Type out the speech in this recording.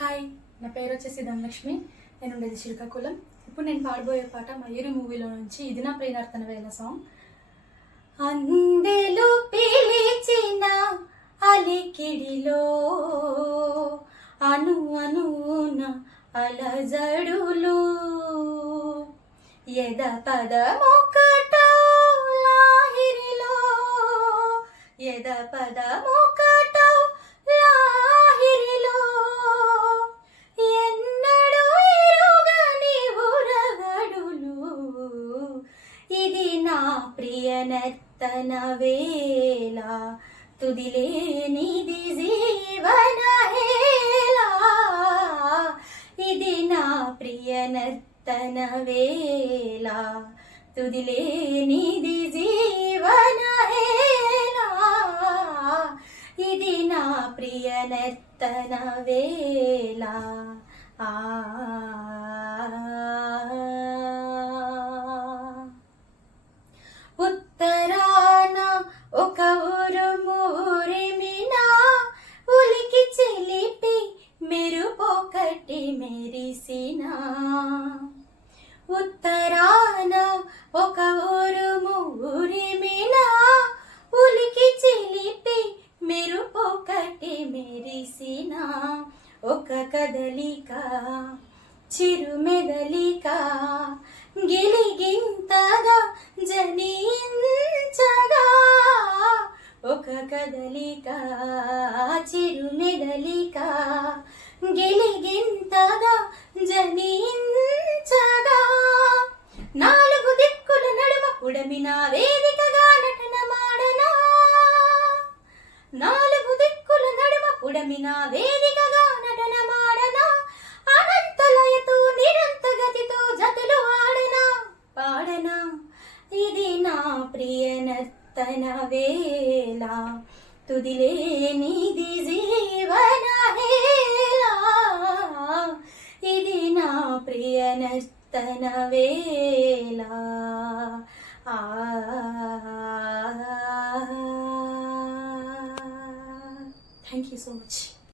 Hi నా పేరు వచ్చేసి ధనలక్ష్మి. నేను ఉండేది శ్రీకాకుళం ఇప్పుడు నేను పాడబోయే పాట మయూరి మూవీలో నుంచి ఇది నా ప్రియనర్తన వేల సాంగ్. అందెలు పిలిచిన అలికిడిలో అను అనున అలజడులు. ఎద పద మొక్క ఇది నా ప్రియ నర్తన వేళ. తుదిలేనిది జీవన ఇది నా ప్రియ నర్తన వేళ. తుదిలేనిది జీవన ఇది నా ప్రియ నర్తన వేళ. ఆ ఉత్తరాన ఒక ఊరుము ఊరిమినా ఉలికి చిలిపి మెరుపొకటి మెరిసిన ఒక కదలిక చిరుమెదలిక గిలిగింతగా జనించగా ఒక కదలిక చిరుమెదలిక గిలిగింతగా నడుమ పుడమిన వేదికగా నటన మాడనా నాలుగు దిక్కుల నడుమ పుడమిన వేదికగా నటన మాడనా అనంతలయతో నిరంత గతితో జతులు ఆడనా? పాడనా? ఇది నా ప్రియ నర్తన వేళ. తుదిలేనిది జీవన హేళ ఇది నా ప్రియ నర్తన వేళ. Thank you so much.